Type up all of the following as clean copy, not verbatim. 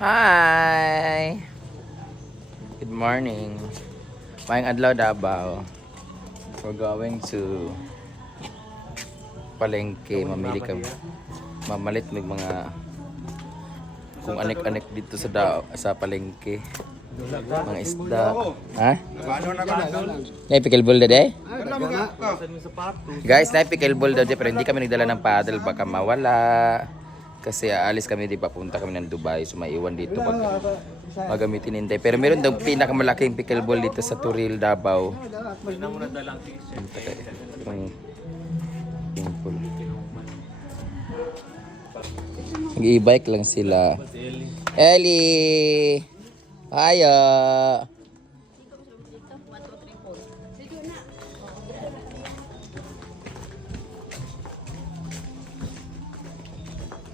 Hi! Good morning. Mayang adlaw Davao. We're going to palengke. Mamili kami. Mamalit ng mga kung anik-anik dito sa palengke. Mga isda. Ha? Naipikilbol na de? Guys, naipikilbol daw de pero hindi kami nagdala ng paddle. Baka mawala. Kasi aalis kami, di papunta kami ng Dubai. So maiwan dito pag magamitin hindi. Pero meron daw pinakamalaking pickleball dito sa Turil, Davao. Nag-i-bike lang sila. Ellie! Hiya!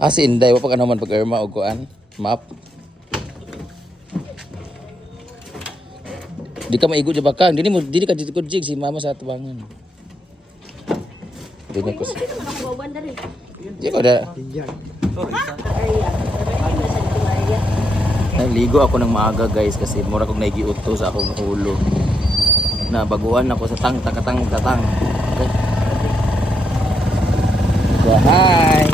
Si Inday, wapa ka naman pag-irma o kuan? Map? Di ka maigo dyan bakang. Dili ka dito jig si mama sa tubangan. Dili ko si... Di ko da. Naligo ako ng maaga guys kasi mura kong naigiuto sa akong ulo. Nabaguan ako sa takatang. Okay. So, hi!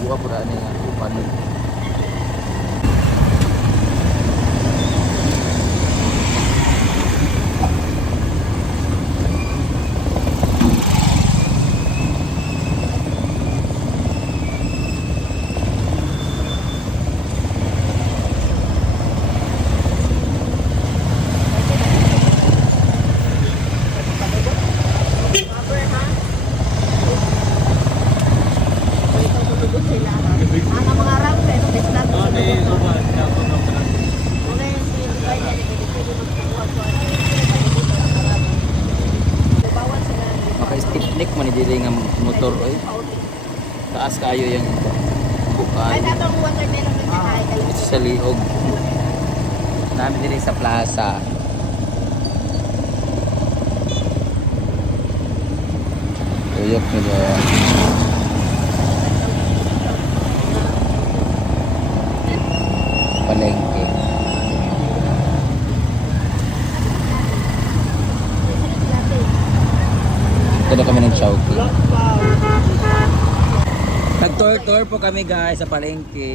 Buka pura ni upan. Maka-stipnik man diri nga motor oy. Taas kayo yung bukay. Ay, dapat watermelon na kaya. Ito sa liog. Namin diri sa plaza. Tuyok nila. Palengke. Ito kami ng Chowking. Nag-tour po kami guys sa palengke.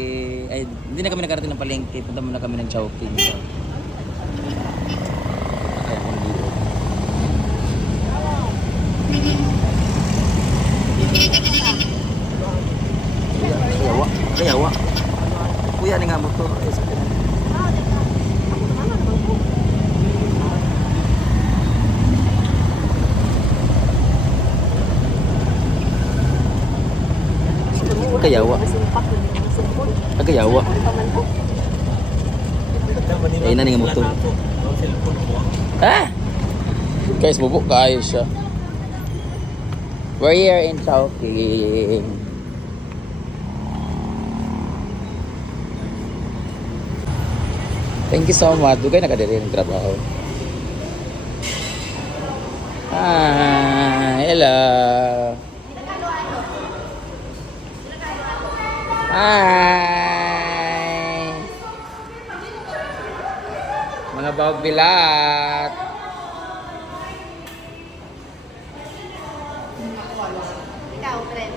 Ay, hindi na kami nakarating ng palengke. Punta muna kami ng Chowking. Kayawa. Kuya ni nga motor. Kayawa. Kayawa. Ay na nga motor. Guys, bubuk kayo siya. We're here in Chowking. Thank you so much. Dugay nakadiri ng trabaho. Hello. Hi. Mga bawag bilat. Ikaw, friend.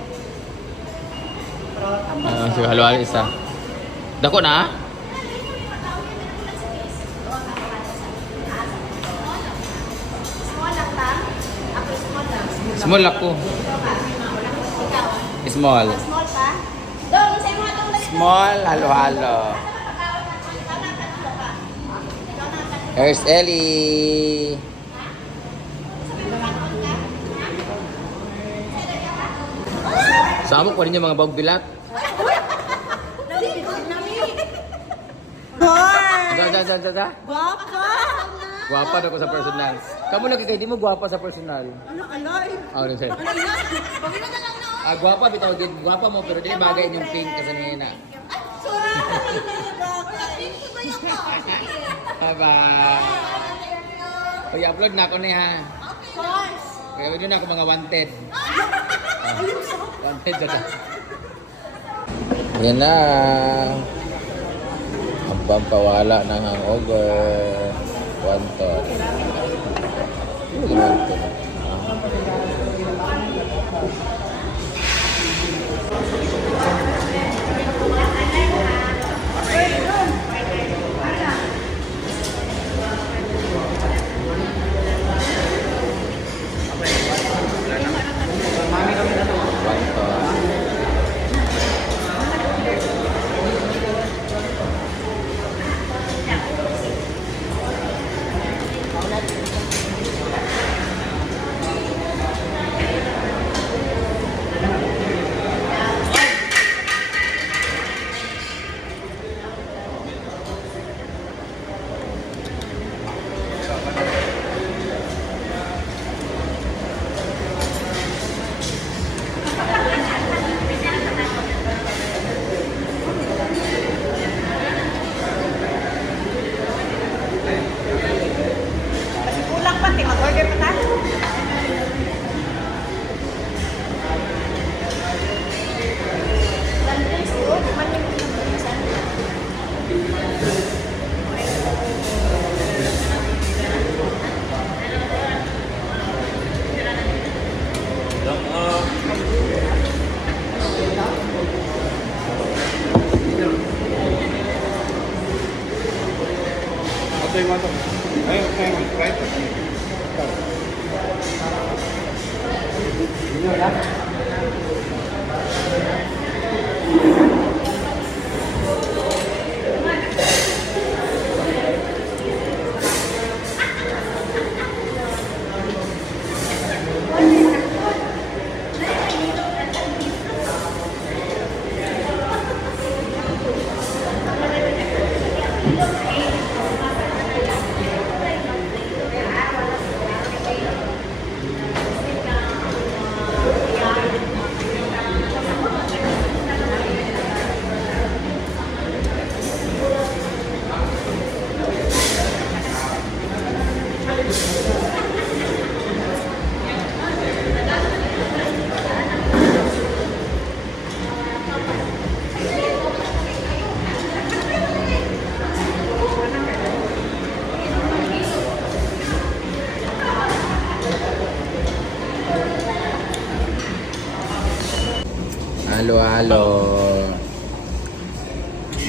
Sige, halo-halo isa. Dako na? Small ako. Small. Small pa? Dong, isa mo itong balik. Small, halo-halo. Here's Ellie. Sama ko rin yung mga bagbilat. Da. Guwapa! Guwapa daw ko sa personal. Kamu lagi kayo, di mo guwapa sa personal. Ano, alay? Ano sa'yo? Guwapa, bitaw din. Guwapa mo, pero di bagay yung pink kasi nina. Sorry! Bye-bye. Uy, upload na ako na ha. Course! Kaya yun ako mga wanted. Wanted ba ka? Yan na. Ang pampawala ng hangover. Wanted. Wanted. Kulang pati, mag-order pa tayo. Halo.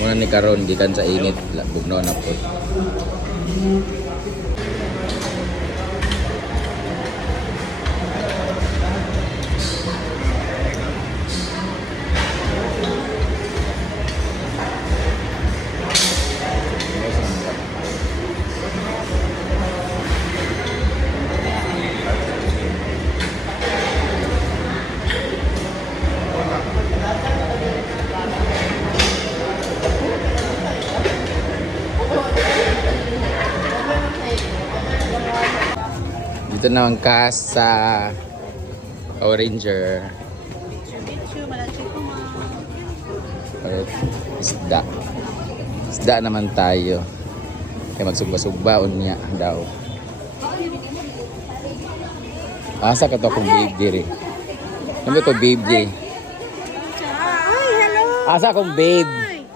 Muna ni karon gikan sa init, bugnaw na po. Dito naman sa Oranger. Isda. Isda naman tayo. Kaya magsugba-sugbaon niya daw. Asa ka to akong babe rin. Sabi ko babe rin. Ay, hello! Asa akong babe.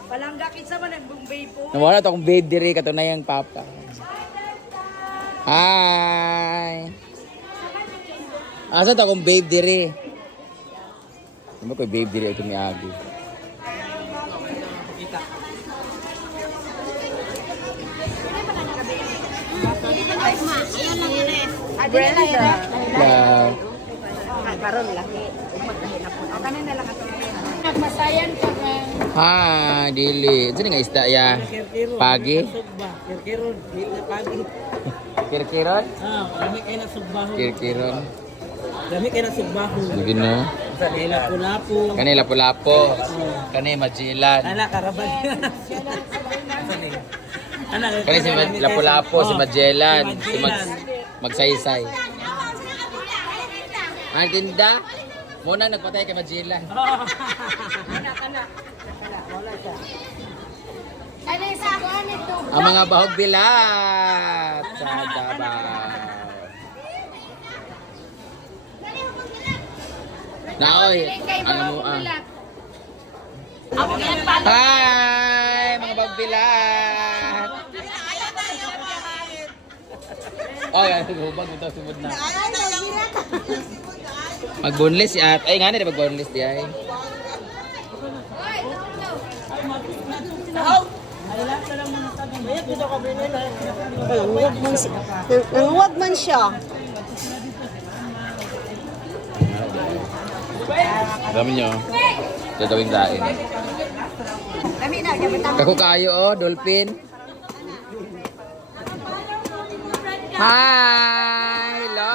Palangga kitsa man ang babe po. Nawala to akong babe rin. Kato na yung papa. Hi! Asa to akong babe diri? Sabi ko babe diri ito ni Agi. Brenda. Hello. Karon lang. Magkahinap po. O kanin na lang ato. Nagmasayan ka nga. Hi, Dili. Sino nga isda ya? Pagi? Kirkiron, di na pagi. Kirkiron? Dami kayo na sugbaho. Kirkiron. Dami kayo na sugbaho. Hindi na. Kanila pulapo. Kani lapu-lapo. Kani majilan. Ana karaban. Ana Kani si lapu-lapo, si Magellan, si Magsaysay. Ang tinda? Muna nagpatay kay Magellan. Ano sa ako nito? Ang mga bahog dilat sa Davao. Naoy, ano mo Hi, mga bagbilat. Oh, yan, hubag ito, sumod na. Magbunlis at ay nga na magbunlis di ay. Nanguwag man siya. Dami niyo. Gagawing daing. Kami na, gabatang. Kako kayo oh, dolphin. Hi, hello.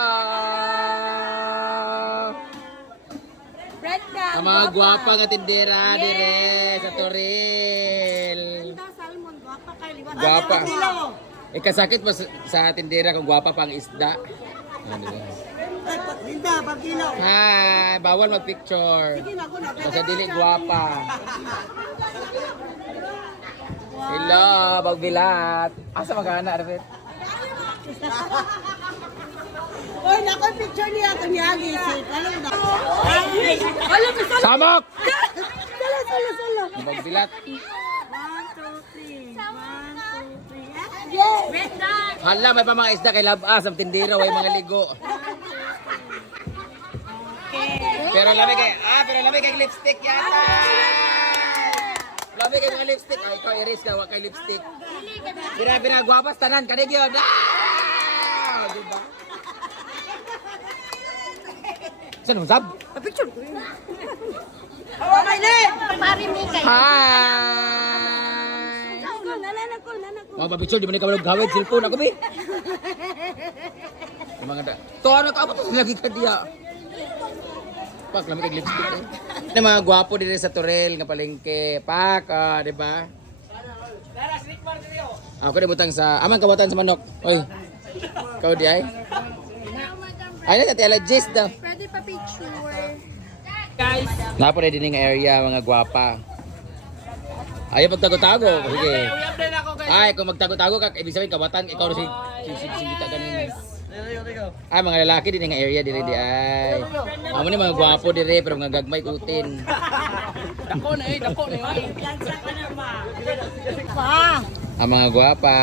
Brenda. Ang mga gwapa nga tindera dire sa Toril. Salmon, guwapa kay liwat. Gwapa. Ikasakit pa sa tindera kung gwapa pang isda. Linda, pagkilo. Hi, bawal mag-picture. Kasi dili gwapa. Hello, bagbilat. Asa magana, Arvit? Oy, nako picture niya ito niya gising. Alam mo na. Alam mo, Samok! solo. Bagbilat. 1, 2, 3. 1, 2, 3. Yes! Brenda! Hala, may pa mga isda kay labas ang tindera, way mga ligo. Pero labi kay lipstick yata. Labi kay mga lipstick. Ay, ikaw iris ka, wag kay lipstick. Bira gwapas tanan kanig yun. Diba? Saan mo sab? Picture ko yun. Oh, my name! Pari Mika. Hi! Nanako. Mga papicture, di ba na kamalog gawin? Cellphone ako, bi? Yung mga to, ano ka? Ano lagi ka diya? Pak, lamig kag lipstick eh. Yung mga gwapo dito sa Toril, nga palengke. Pak, di ba? Ako na butang sa, amang kawatan sa manok. Oy, ikaw di ay? Ay, nagka-allergist daw. Pwede pa picture. Guys, Napo na din nga area, mga gwapa. Ayaw magtago-tago. Sige. uyab din ako guys. Ay, kung magtago-tago ka, ibig sabihin kawatan, ikaw si kita kanina. Ah, mga lalaki din nga area dire di ay. Amo ni mga gwapo dire pero mga gagmay kutin. Dako na eh. Pa. Ang mga gwapa.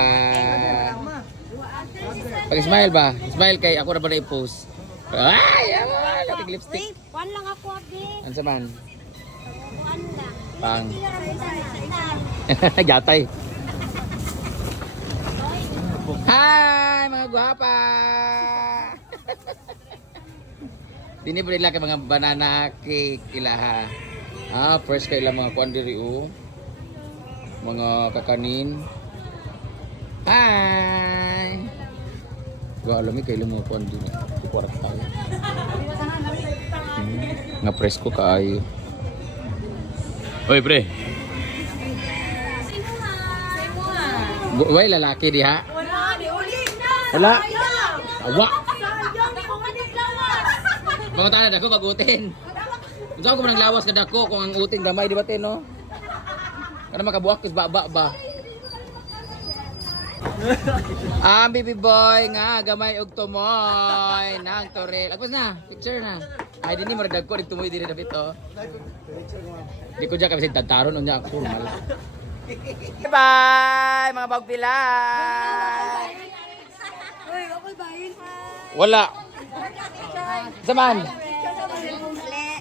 Pag-smile ba? Smile kay ako ra ba na i-post. Ay, awan, nating lipstick. One lang ako, Abi. Ano man? One lang. Pang. Isa. Gatay. Hi, mga gwapa. Dini po nila kay mga banana cake ilaha. Ah, first kay ilang mga kuan diri o. Mga kakanin. Hi. Wa alam kay ilang mga kuan diri. Kuwarat tayo. Nga presko kaayo. Oy, pre. Way lalaki diha. Wala. Awa. Mga tanan dako kagutin. Unsa ko man lawas kada ko kung ang uting gamay di ba tin no? Kana makabuak is baba ba. Ah, baby boy nga gamay og tumoy nang Toril. Agpas na, picture na. Ay dinhi maragdag ko dito tumoy diri dapat to. Di ko diya kasi tataron unya ako mal. Bye mga bagbilay. Uy, ako bahin. Wala. Saman.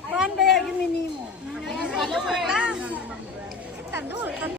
Kuan ba yung minimo?